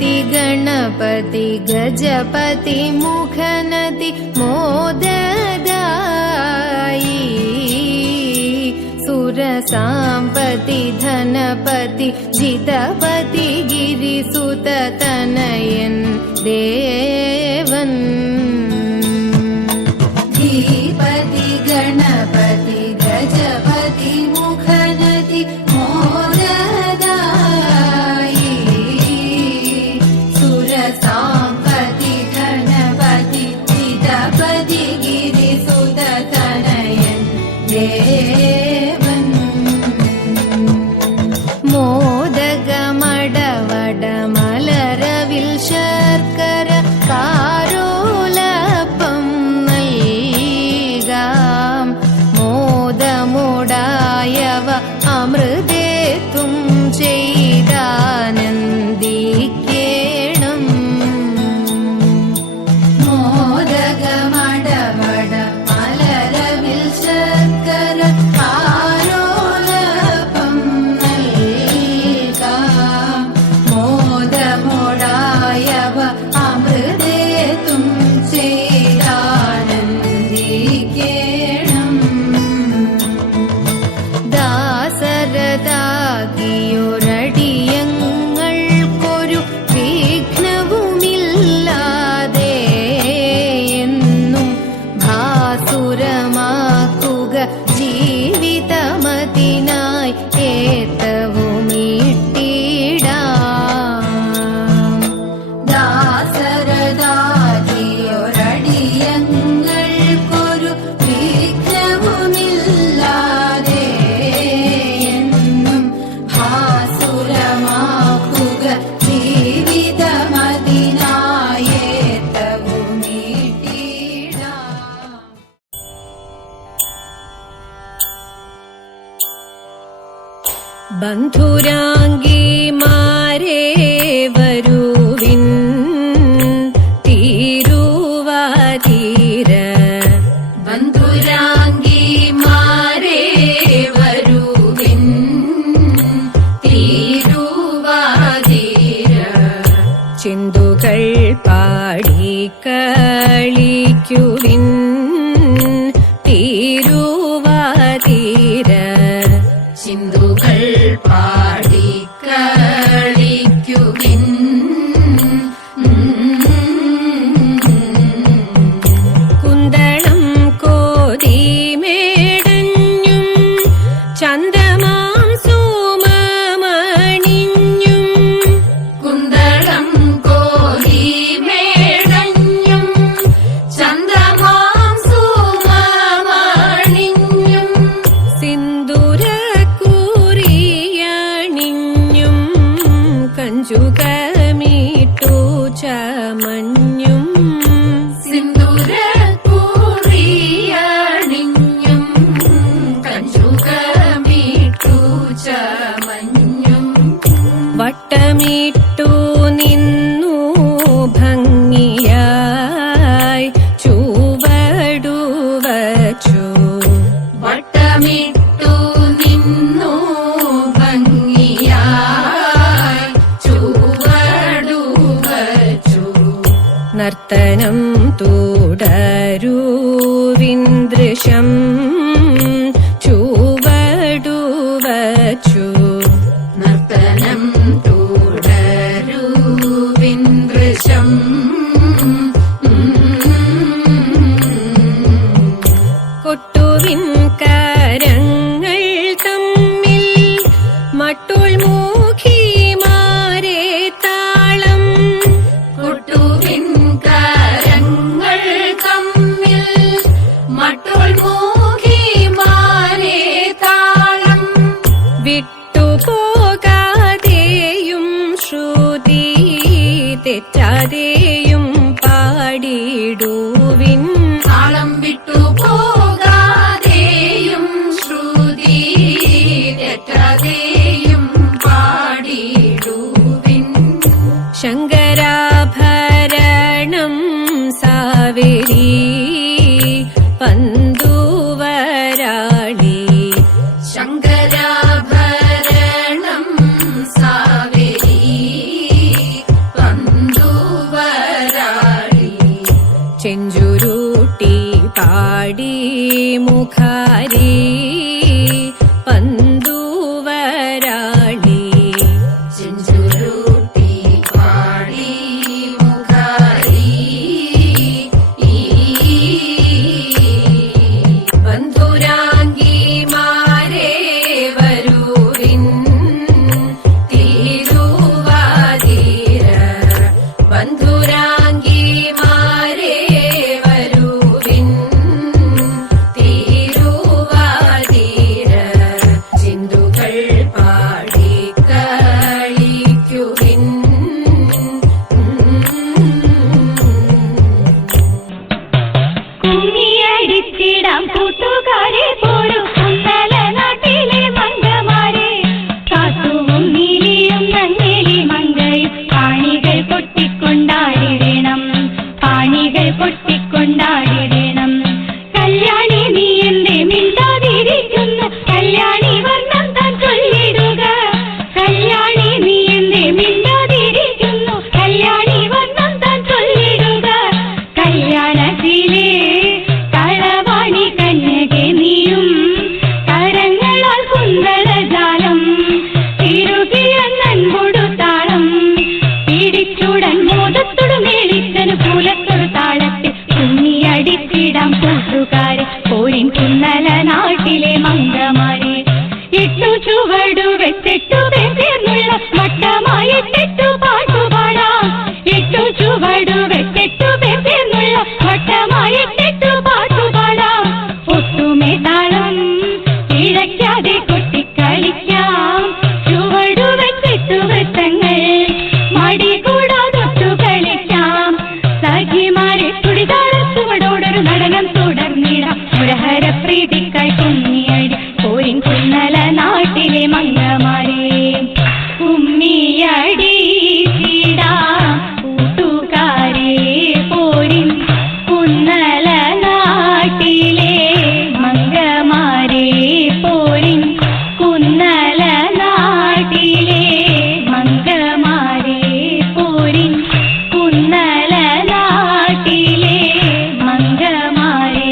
श्रुति गणपति गजपति मुखनति मोददायी सुरसाम्पति धनपति जितपति गिरिसुत तनयन् देवन् धीपति गणपति गजपति मुखनति मोददायी सुरसाम्पति धनपति जितपति गिरिसुत तनयन् देवन् मोदगमडवड मलरविल शर्कर कारोलപ്പം നൽകാം മോദമുടായവ അമൃതേത്തും ചെയ്താനന്ദിക്കേണം മോദഗമടവട മലരവിൽ ശർക്കര കാരോലപ്പം നൽകാം മോദമുടായവ അമൃതേത്തും ചെയ്താനന്ദിക്കേണം ദാസരതാകിയൊരടിയങ്ങൾക്കൊരു വിഘ്നവുമില്ലാതെ എന്നും ഭാസുരമാക്കുക ജീവിതമതിനായി ഏത്തവുമിട്ടിടാം ദാസരതാകിയൊരടിയങ്ങൾക്കൊരു വിഘ്നവുമില്ലാതെ എന്നും ഭാസുരമാക്കുക ജീവിതമതിനായി ഏത്തവുമിട്ടിടാം ബന്ധുരാംഗിമാരേ വരുവിൻ തിരുവാതിര ബന്ധുരാംഗിമാരേ വരുവിൻ തിരുവാതിര ചിന്തുകൾ പാടിക്കളിക്കുവിൻ തിരുവാതിര ചിന്തുകൾ പാടിക്കളിക്കുവിൻ കുന്തളം കോതിമേടഞ്ഞും ചന്ദമാം സോമമണിഞ്ഞും കുന്തളം കോതിമേടഞ്ഞും ചന്ദമാം സോമമണിഞ്ഞും സിന്ദൂരക്കുറിയണിഞ്ഞും കഞ്ചുകമിട്ടു ചമഞ്ഞും സിന്ദൂരക്കുറിയണിഞ്ഞും കഞ്ചുകമിട്ടു ചമഞ്ഞും വട്ടമിട്ടു നിന്നു ഭംഗിയായി ചുവടുവച്ചു വട്ടമിട്ടു നിന്നു ഭംഗിയായി ചുവടുവച്ചു നർത്തനം തുടരുവിന്ദ്രശം ചുവടുവച്ചു നർത്തനം തുടരുവിന്ദ്രശം കൊട്ടുവിൻ കരങ്ങൾ തമ്മിൽ മട്ടുൾ മൂഖിമാരെ താളം കൊട്ടുവിൻ കരങ്ങൾ തമ്മിൽ മട്ടുൾ മൂഖിമാരെ താളം വിട്ടുപോകാതെയും ശ്രുതി തെറ്റാതെയും പാടിടുവിൻ താളം വിട്ടുപോകാതെയും ശ്രുതി തെറ്റാതെയും പാടിടുവിൻ ശങ്കരാഭരണം സാവേരി പന്തുവരാളി ശങ്കരാഭരണം സാവേരി പന്തുവരാളി ചെഞ്ചുരുട്ടി പാടി മുഖാരി പന്തുവരാളി ചെഞ്ചുരുട്ടി പാടി മുഖാരി ബന്ധുരാംഗിമാരെ വരൂരിൻ തിരുവാതിര ബന്ധുരാംഗിമാരെ വരൂരിൻ തിരുവാതിര ചിന്തുകൾ പാടി കളിക്കുവിൻ കുമ്മിയടിച്ചിടാം കൂട്ടുകാരെ പോരും കുന്നല നാട്ടിലെ മംഗമാരെ കാത്തുവും നീലിയും നങ്ങേലി മങ്കയും പാണികൾ പൊട്ടിക്കൊണ്ടാടിടണം പാണികൾ പൊട്ടിക്കൊണ്ടാടിടണം കല്യാണി നീ എന്തേ മിണ്ടാതിരിക്കുന്നു കല്യാണി വർണ്ണം താൻ ചൊല്ലിടുക കല്യാണി നീ എന്തേ മിണ്ടാതിരിക്കുന്നു കല്യാണി വർണ്ണം താൻ ചൊല്ലിടുക കല്യാണത്തിലെ കളവാണി കന്യകെ നീയും കരങ്ങളാൽ കുന്തളജാലം തിരുകിയ നൻപൊടുത്താളം പിടിച്ചുടൻ മോദത്തോടു മേളിച്ചനു പൂലത്തൊടു താളത്തിൽ കുമ്മിയടിച്ചിടാം കൂട്ടുകാരെ പോരിൻ കുന്നല നാട്ടിലെ മംഗമാരെ ഇട്ടു ചുവടു വെച്ചിട്ടു പേർന്നുള്ള വട്ടമായിട്ടിട്ടു പാട്ടുപാടാം ഇട്ടു ചുവടു വെച്ചിട്ടു പേർന്നുള്ള വട്ടമായിട്ടിട്ടു പാട്ടുപാടാം ഒട്ടുമേ താളം ഇഴയ്ക്കാതെ കൊട്ടിക്കളിക്കാം ചുവടു വെച്ചിട്ടു വൃത്തങ്ങൾ മടി കൂടാതൊട്ടു കളിക്കാം സഖിമാരെ തുടിതാള ചുവടോടൊരു നടനം തുടർന്നിടാം മുരഹര പ്രീതിക്കായി കുമ്മിയടി പോരിൻ കുന്നല നാട്ടിലെ മംഗമാരെ കുമ്മിയടി കൂട്ടുകാരെ പോരിൻ കുന്നല നാട്ടിലെ മംഗമാരെ പോരിൻ കുന്നല നാട്ടിലെ മംഗമാരെ പോരിൻ കുന്നല നാട്ടിലെ മംഗമാരെ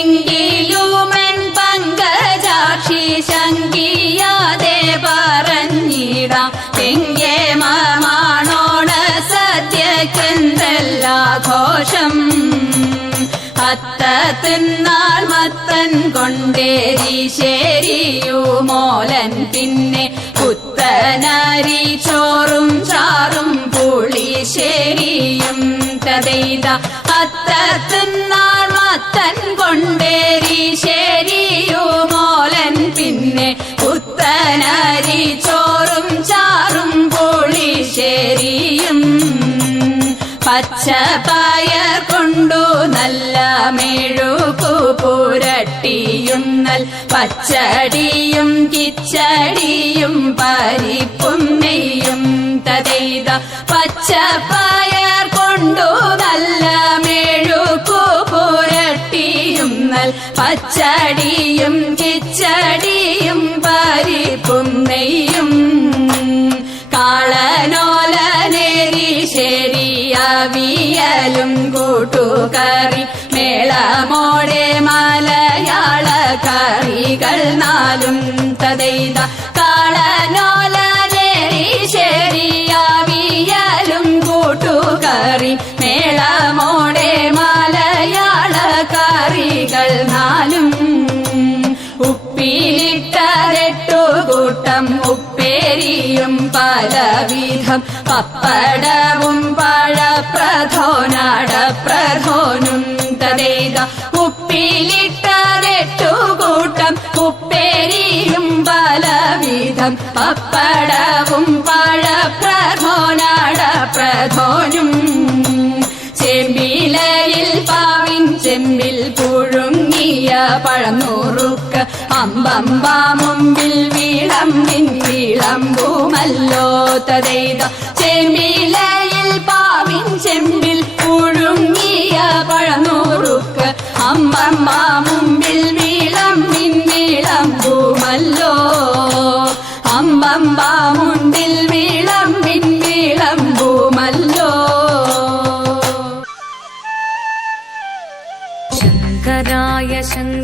എങ്കിലുമൻ പങ്കജാക്ഷി ശങ്കിയാതെ പറഞ്ഞിടാം എങ്കേ മാണോണ സദ്യക്കെന്തല്ലാഘോഷം അത്ത തിന്നാൾ മത്തൻ കൊണ്ടേരി ശേരിയുമോലൻ പിന്നെ പുത്തനരി ചോറും ചാറും പുളിശ്ശേരിയും തതെയ്ത അത്ത തിന്നാൾ മത്തൻ കൊണ്ടേരി ശേരിയുമോലൻ പിന്നെ പുത്തനരി ചോറും ചാറും പുളിശ്ശേരിയും പച്ചപ്പയർ കൊണ്ടു നല്ല മെഴുകു പുരട്ടിയുന്നൽ പച്ചടിയും കിച്ചടിയും പരിപ്പും നെയ്യും തതെയ്ത പച്ചപ്പയർ കൊണ്ടു നല്ല മെഴുകു പുരട്ടിയുന്നൽ പച്ചടിയും കിച്ചടിയും പരിപ്പും നെയ്യും കാളനോലനേരി ശരിയവിയലും കൂട്ടുകറി മേളമോടെ മലയാള കറികൾ നാലും തതെയ്ത കാളനോലനേരി ശരിയവിയലും കൂട്ടുകറി മേളമോടെ മലയാള കറികൾ നാലും ഉപ്പിലിട്ടരട്ടു കൂട്ടം ഉപ്പേരിയും പലവിധം പപ്പടവും പഴപ്രഥോനാടപ്രഥോനും തതെയ്ത ഉപ്പിലിട്ടരട്ടു കൂട്ടം ഉപ്പേരിയും പലവിധം പപ്പടവും പഴപ്രഥോനാടപ്രഥോനും ചെമ്പിലയിൽ പാവിൻ ചെമ്പിൽ പുഴുങ്ങിയ പഴനൂറുക്ക് അമ്പമ്പാ മുമ്പിൽ വിളമ്പിൻ വിളമ്പുമല്ലോ തതെയ്ത ചെമ്പിലയിൽ പാവിൻ ചെമ്പിൽ പുഴുങ്ങിയ പഴനൂറുക്ക് അമ്പമ്പാ മുമ്പിൽ വിളമ്പിൻ വിളമ്പുമല്ലോ അമ്പമ്പാ മുണ്ടിൽ വിളമ്പിൻ വിള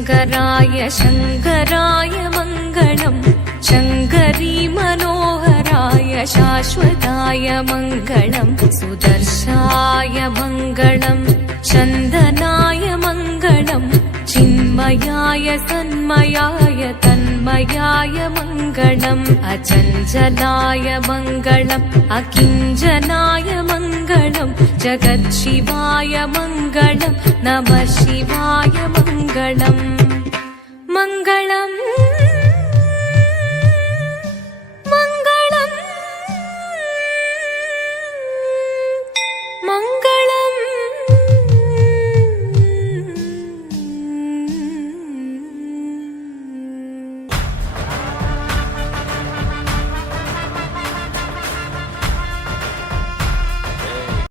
शङ्कराय शङ्कराय मङ्गलम् शङ्करी मनोहराय शाश्वताय मङ्गलम् सुदर्शाय मङ्गलम् चन्दनाय मङ्गलम् चिन्मयाय सन्मयाय तन्मयाय मङ्गलम् अचञ्चलाय मङ्गलम् अकिञ्चनाय मङ्गलम् जगत्शिवाय मङ्गलम् नमः शिवाय मङ्गलम् मङ्गलम्